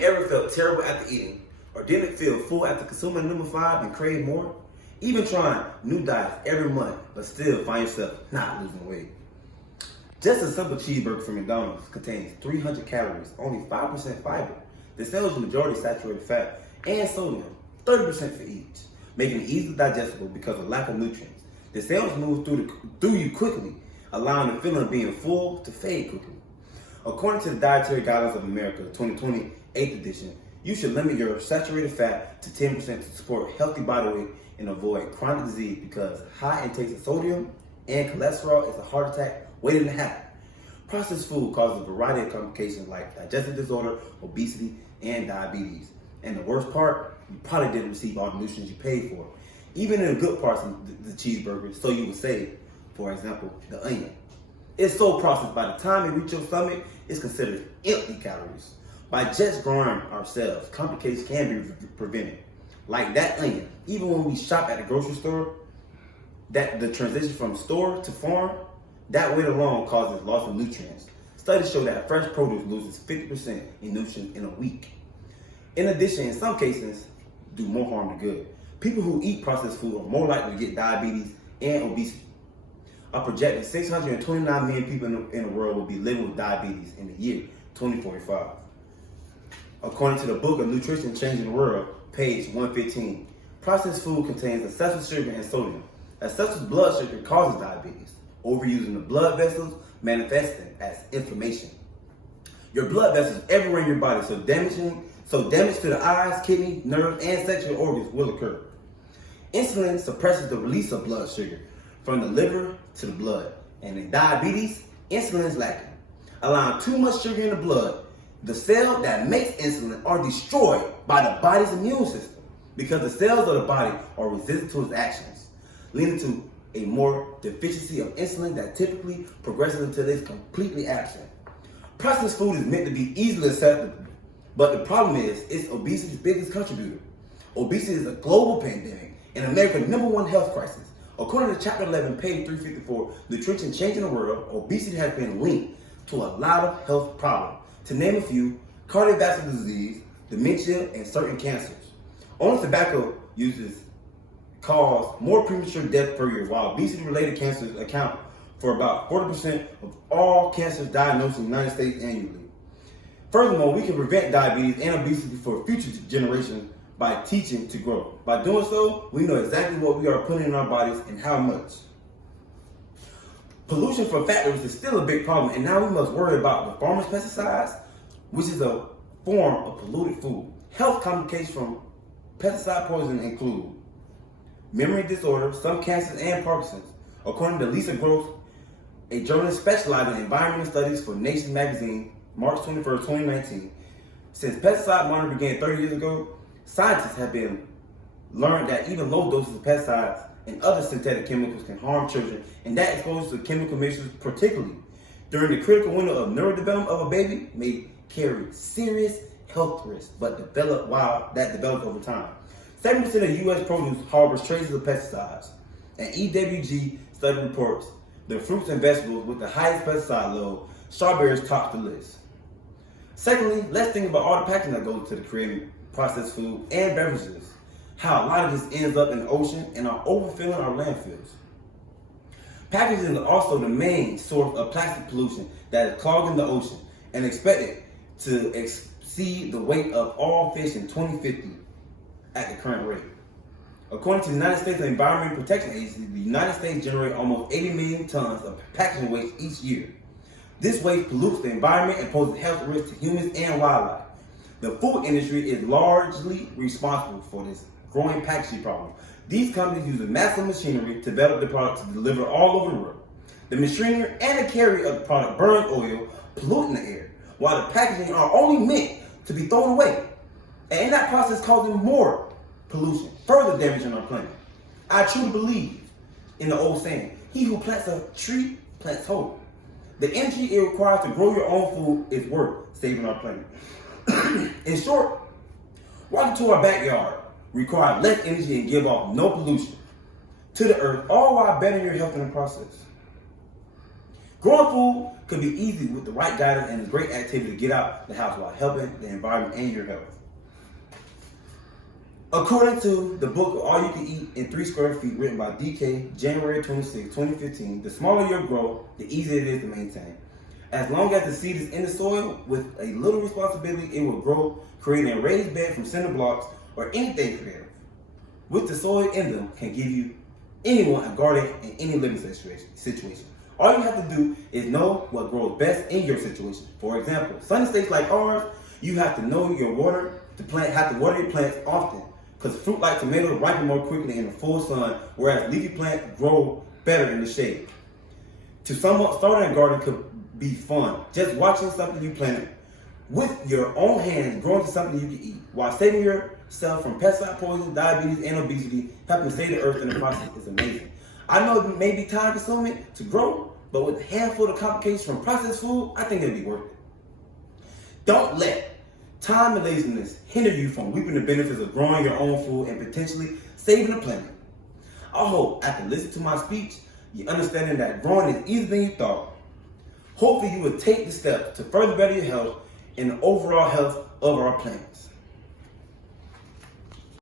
you ever felt terrible after eating? Or didn't feel full after consuming number 5 and crave more? Even trying new diets every month, but still find yourself not losing weight. Just a simple cheeseburger from McDonald's contains 300 calories, only 5% fiber. The cell's majority saturated fat and sodium, 30% for each, making it easily digestible because of lack of nutrients. The cells move through you quickly, allowing the feeling of being full to fade quickly. According to the Dietary Guidelines of America, 2020, 8th edition, you should limit your saturated fat to 10% to support healthy body weight and avoid chronic disease because high intakes of sodium and cholesterol is a heart attack waiting to happen. Processed food causes a variety of complications like digestive disorder, obesity, and diabetes. And the worst part, you probably didn't receive all the nutrients you paid for. Even in the good parts of the cheeseburger, so you would say, for example, the onion. It's so processed by the time it reaches your stomach, it's considered empty calories. By just growing ourselves, complications can be prevented. Like that onion, even when we shop at the grocery store, that the transition from store to farm, that weight alone causes loss of nutrients. Studies show that fresh produce loses 50% in nutrients in a week. In addition, in some cases, do more harm than good. People who eat processed food are more likely to get diabetes and obesity. A projected 629 million people in the world will be living with diabetes in the year 2045. According to the book of Nutrition Changing the World, page 115, processed food contains excessive sugar and sodium. Excessive blood sugar causes diabetes. Overusing the blood vessels manifesting as inflammation. Your blood vessels everywhere in your body, so damage to the eyes, kidney, nerves, and sexual organs will occur. Insulin suppresses the release of blood sugar from the liver to the blood. And in diabetes, insulin is lacking. Allowing too much sugar in the blood, the cells that make insulin are destroyed by the body's immune system because the cells of the body are resistant to its actions, leading to a more deficiency of insulin that typically progresses until it's completely absent. Processed food is meant to be easily acceptable, but the problem is it's obesity's biggest contributor. Obesity is a global pandemic and America's #1 health crisis. According to Chapter 11, page 354, Nutrition Changing the World, obesity has been linked to a lot of health problems. To name a few, cardiovascular disease, dementia, and certain cancers. Only tobacco uses cause more premature death per year, while obesity-related cancers account for about 40% of all cancers diagnosed in the United States annually. Furthermore, we can prevent diabetes and obesity for future generations by teaching to grow. By doing so, we know exactly what we are putting in our bodies and how much. Pollution from factories is still a big problem, and now we must worry about the farmers' pesticides, which is a form of polluted food. Health complications from pesticide poisoning include memory disorder, some cancers, and Parkinson's. According to Lisa Gross, a journalist specializing in environmental studies for Nation magazine, March 21st, 2019, since pesticide monitoring began 30 years ago, scientists have learned that even low doses of pesticides and other synthetic chemicals can harm children, and that exposure to chemical mixtures, particularly during the critical window of neurodevelopment of a baby, may carry serious health risks, but develops over time. 70% of U.S. produce harbors traces of pesticides. An EWG study reports the fruits and vegetables with the highest pesticide load, strawberries top the list. Secondly, let's think about all the packaging that goes to the creating processed food and beverages. How a lot of this ends up in the ocean and are overfilling our landfills. Packaging is also the main source of plastic pollution that is clogging the ocean and expected to exceed the weight of all fish in 2050 at the current rate. According to the United States Environmental Protection Agency, the United States generates almost 80 million tons of packaging waste each year. This waste pollutes the environment and poses health risks to humans and wildlife. The food industry is largely responsible for this growing packaging problem. These companies use massive machinery to develop the product to deliver all over the world. The machinery and the carrier of the product burns oil, polluting the air, while the packaging are only meant to be thrown away. And in that process causing more pollution, further damaging our planet. I truly believe in the old saying, he who plants a tree plants hope. The energy it requires to grow your own food is worth saving our planet. In short, walking to our backyard requires less energy and give off no pollution to the earth, all while bettering your health in the process. Growing food can be easy with the right guidance and a great activity to get out the house while helping the environment and your health. According to the book All You Can Eat in 3 Square Feet, written by DK, January 26, 2015, the smaller your grow, the easier it is to maintain. As long as the seed is in the soil, with a little responsibility, it will grow, creating a raised bed from cinder blocks or anything creative. With the soil in them can give you anyone a garden in any living situation. All you have to do is know what grows best in your situation. For example, sunny states like ours, you have to know your have to water your plants often, because fruit like tomatoes ripen more quickly in the full sun, whereas leafy plants grow better in the shade. To sum up, starting a garden could be fun. Just watching something you planted with your own hands growing to something you can eat, while saving yourself from pesticide poison, diabetes, and obesity. Helping save the earth in the process is amazing. I know it may be time consuming to grow, but with a handful of complications from processed food, I think it'll be worth it. Don't let time and laziness hinder you from reaping the benefits of growing your own food and potentially saving the planet. I hope after listening to my speech, you're understanding that growing is easier than you thought. Hopefully you will take the steps to further better your health and the overall health of our plants.